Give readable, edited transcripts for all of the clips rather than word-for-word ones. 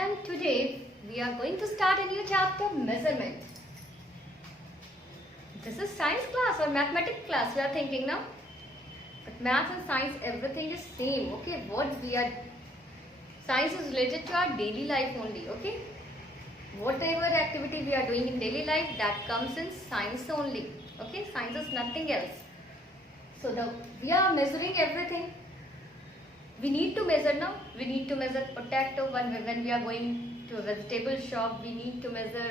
and today we are going to start a new chapter, measurement. This is science class or mathematics class, you are thinking now. But math and science, everything is same, okay? Science is related to our daily life only, okay? Whatever activity we are doing in daily life, that comes in science only, okay? Science is nothing else. So we are measuring everything. We need to measure now. We need to measure potato when we are going to a vegetable shop. We need to measure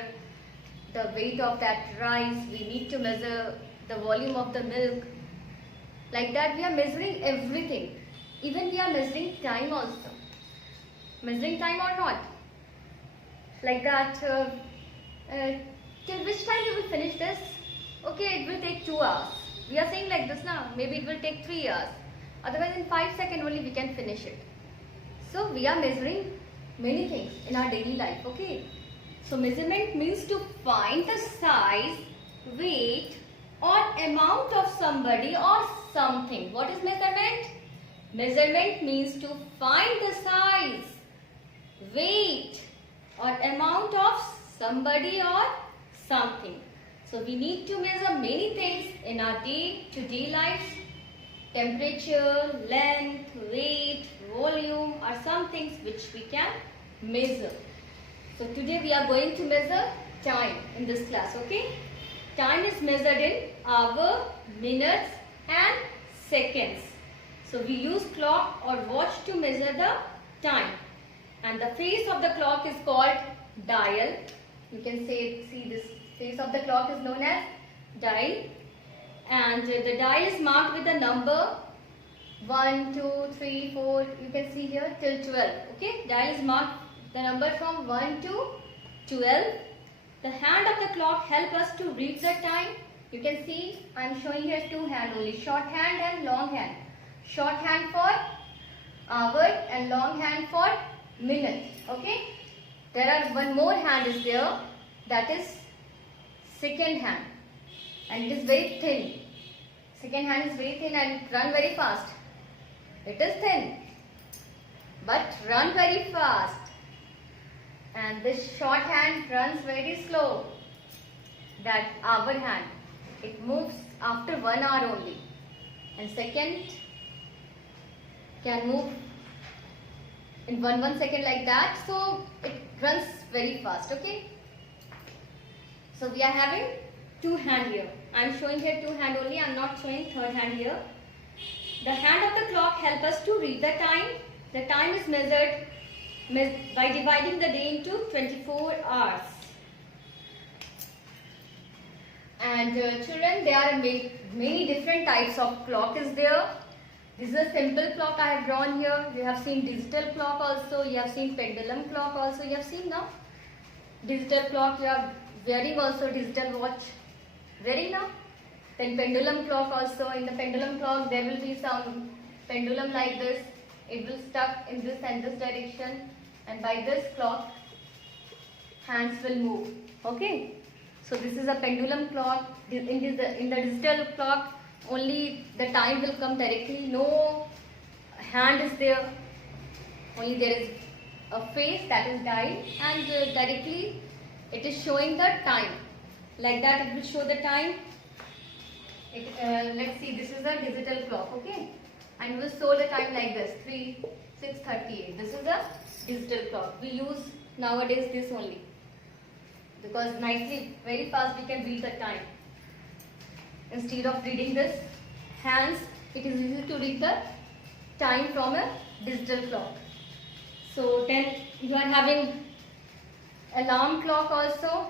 the weight of that rice. We need to measure the volume of the milk. Like that we are measuring everything. Even we are measuring time also. Measuring time or not. Like that, till which time we will finish this? Okay, it will take 2 hours. We are saying like this now. Maybe it will take 3 hours. Otherwise in 5 seconds only we can finish it. So we are measuring many things in our daily life, okay? So measurement means to find the size, weight or amount of somebody or something. What is measurement? Measurement means to find the size, weight or amount of somebody or something. So we need to measure many things in our day-to-day lives. Temperature, length, weight, volume are some things which we can measure. So today we are going to measure time in this class, okay? Time is measured in hour, minutes and seconds. So we use clock or watch to measure the time. And the face of the clock is called dial. You can see this face of the clock is known as dial. And the dial is marked with the number 1, 2, 3, 4, you can see here till 12. Okay, dial is marked the number from 1 to 12. The hand of the clock help us to read the time. You can see I am showing here 2 hands only, short hand and long hand. Short hand for hour and long hand for minute. Okay, there are one more hand is there, that is second hand. And it is very thin. Second hand is very thin and run very fast. It is thin, but run very fast. And this short hand runs very slow. That hour hand, it moves after 1 hour only. And second can move in 1 second like that. So it runs very fast. Okay. So we are having 2 hands here. I am showing here 2 hands only. I am not showing third hand here. The hand of the clock helps us to read the time. The time is measured by dividing the day into 24 hours. And children, there are many different types of clock is there. This is a simple clock I have drawn here. You have seen digital clock also. You have seen pendulum clock also. You have seen now. Digital clock, you are wearing also digital watch. Wearing now. Then pendulum clock also. In the pendulum clock there will be some pendulum like this. It will stuck in this and this direction, and by this clock hands will move. Okay. So this is a pendulum clock. In the digital clock only the time will come directly. No hand is there. Only there is a face, that is dial, and directly it is showing the time. Like that it will show the time. Let's see, this is a digital clock, okay? And we will show the time like this, 6:38. This is a digital clock. We use nowadays this only. Because nicely, very fast we can read the time. Instead of reading this hands, it is easy to read the time from a digital clock. So then you are having alarm clock also.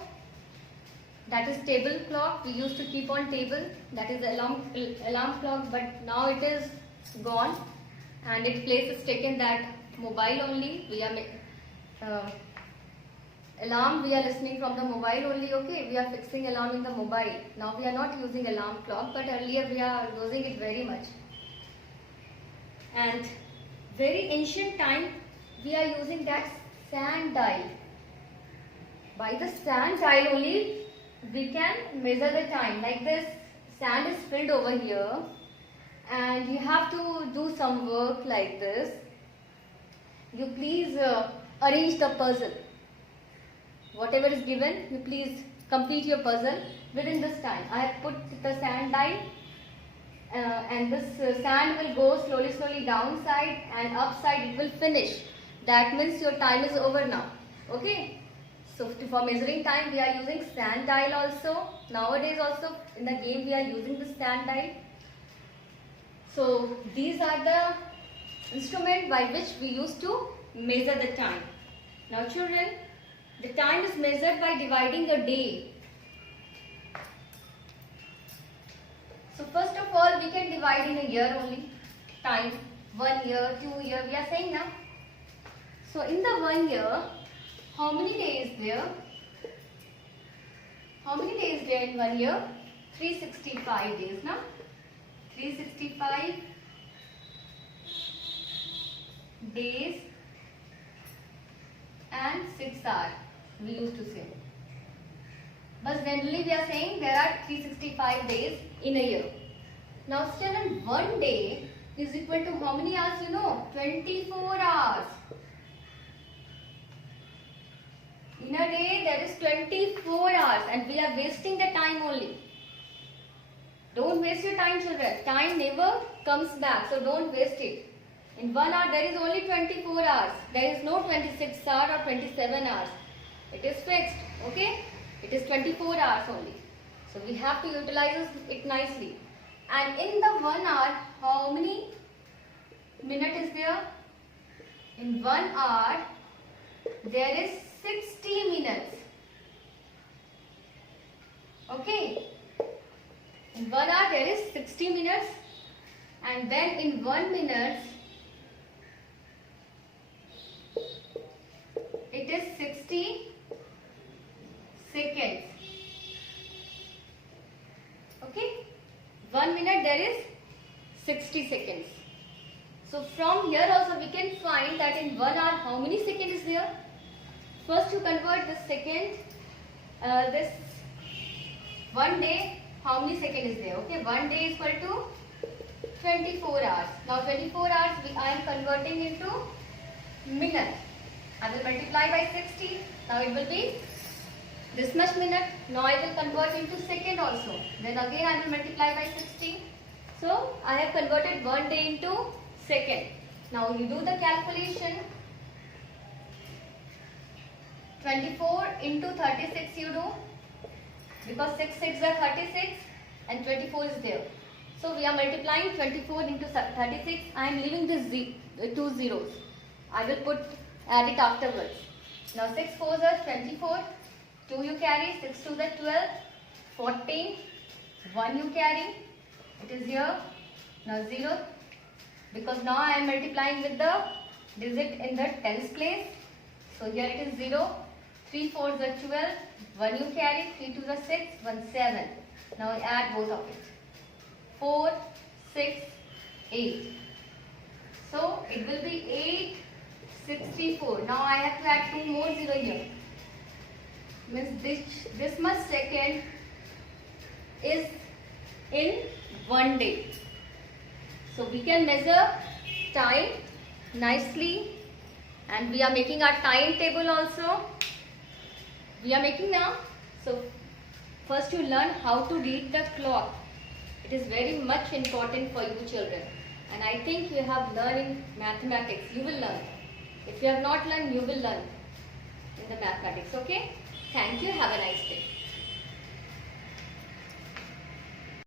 That is table clock. We used to keep on table. That is alarm clock, but now it is gone, and its place is taken that mobile only. We are alarm. We are listening from the mobile only. Okay, we are fixing alarm in the mobile. Now we are not using alarm clock, but earlier we are using it very much. And very ancient time we are using that sand dial. By the sand dial only we can measure the time. Like this, sand is filled over here and you have to do some work like this. You please arrange the puzzle. Whatever is given, you please complete your puzzle within this time. I have put the sand die and this sand will go slowly downside and upside it will finish. That means your time is over now. Okay. So for measuring time we are using sand dial also. Nowadays also in the game we are using the sand dial. So these are the instruments by which we used to measure the time. Now children, the time is measured by dividing a day. So first of all we can divide in a year only. Time, 1 year, 2 year, we are saying now. So in the 1 year, how many days there? How many days there in 1 year? 365 days now. 365 days and 6 hours we used to say. But generally we are saying there are 365 days in a year. Now children, 1 day is equal to how many hours you know? 24 hours. In a day there is 24 hours and we are wasting the time only. Don't waste your time children. Time never comes back, so don't waste it. In 1 hour there is only 24 hours. There is no 26 hours or 27 hours. It is fixed. Okay? It is 24 hours only. So we have to utilize it nicely. And in the 1 hour, how many minutes is there? In 1 hour, there is 60 minutes. Okay. In 1 hour, there is 60 minutes. And then in 1 minute, it is 60 seconds. Okay. 1 minute there is 60 seconds. So from here also we can find that in 1 hour how many seconds is there? First you convert this second, this 1 day, how many seconds is there? Okay, 1 day is equal to 24 hours. Now 24 hours I am converting into minute. I will multiply by 60. Now it will be this much minute. Now I will convert into second also. Then again I will multiply by 60. So I have converted 1 day into second. Now you do the calculation. 24 into 36 you do. Because 6 6 are 36 and 24 is there. So we are multiplying 24 into 36. I am leaving the 2 zeros. I will add it afterwards. Now 6 4s are 24. 2 you carry, 6 2s are 12, 14, 1 you carry, it is here, now 0, because now I am multiplying with the digit in the tens place, so here it is 0, 3 4s are 12, 1 you carry, 3 2s are 6, 1 7, now I add both of it, 4, 6, 8, so it will be 8, 64, now I have to add 2 more 0 here. Means this much second is in 1 day. So we can measure time nicely and we are making our timetable also. We are making now. So first you learn how to read the clock. It is very much important for you children. And I think you have learned in mathematics. You will learn. If you have not learned, you will learn in the mathematics. Okay? Thank you. Have a nice day.